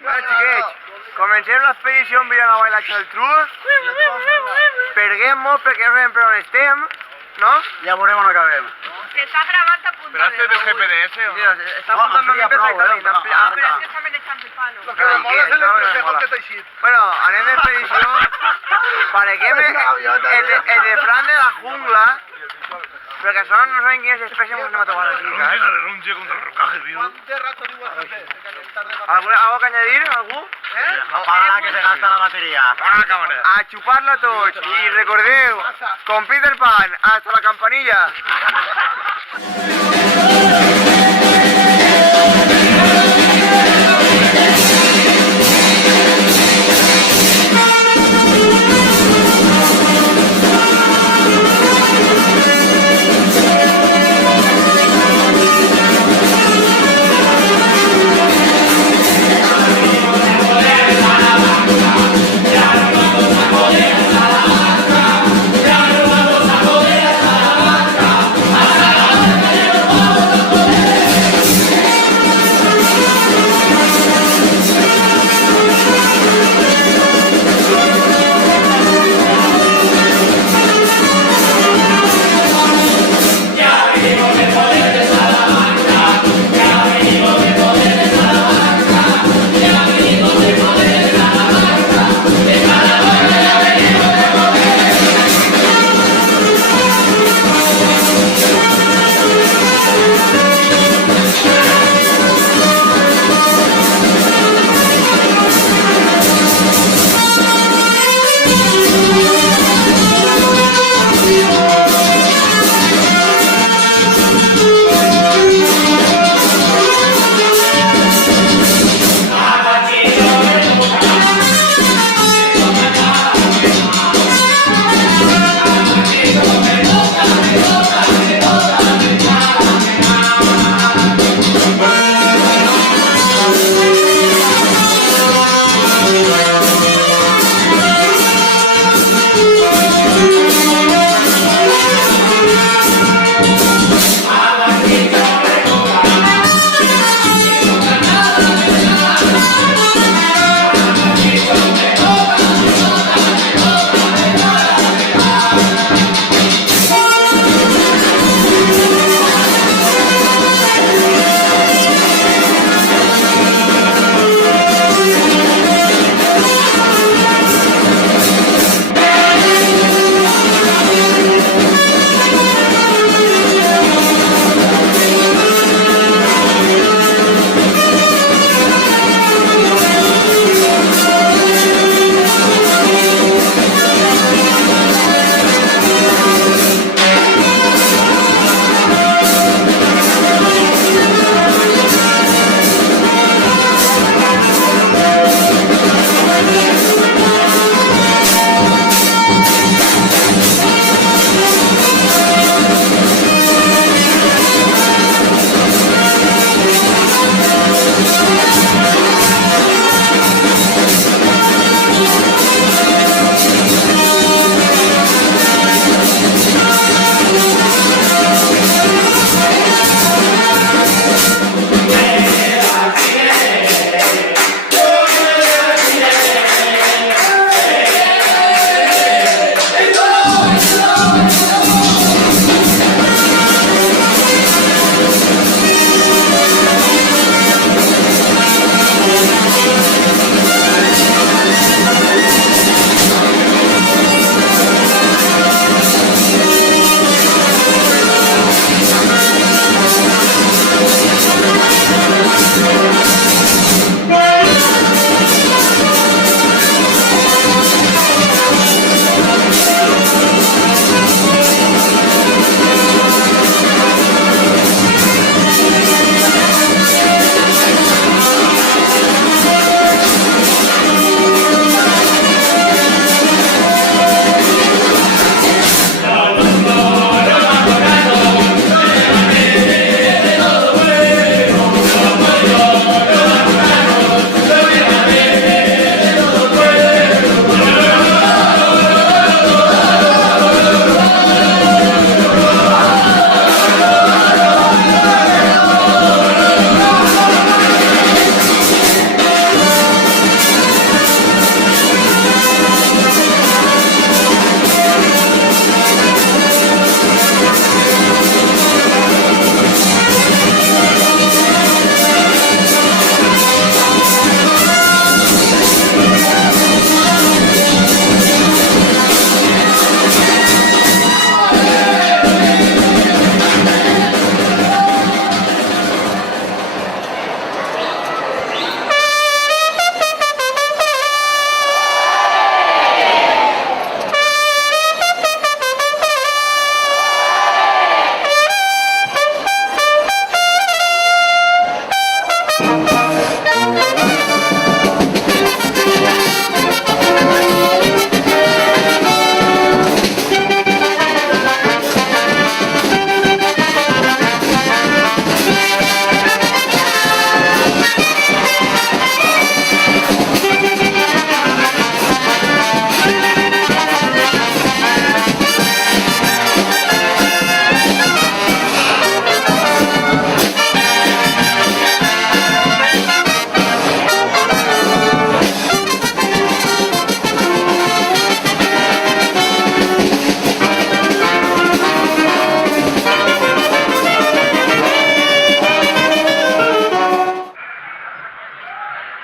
Bueno, xiquets, comencem l'expedició amb la Vall Xaltrus. Perguem molt perquè no sabem per on estem, no? Ja veurem on acabem. Se está grabando a punto ¿Pero haces del GPS o Sí, no? està apuntant a mi perfectament. Pero es que está me echando el palo. Lo que me mola és el entrecejo que t'ha eixit. Bueno, anem d'expedició. Pareguem el de Fran de la jungla, perquè són, no saben quines espècies ens anem a trobar aquí, Runge saps? la runge contra el rocaje, viu. De rato diu a fer de calentar de ¿Algo que añadir? ¿Algú? Apaga que se gasta la batería. Para la cámara. A chuparla tots i recordeu, con Peter Pan, hasta la campanilla.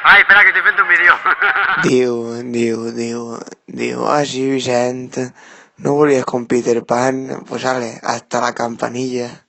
Ai, espera, que estoy haciendo un vídeo. Digo, sí, Vicente, no volvías con Peter Pan, pues sale, hasta la campanilla.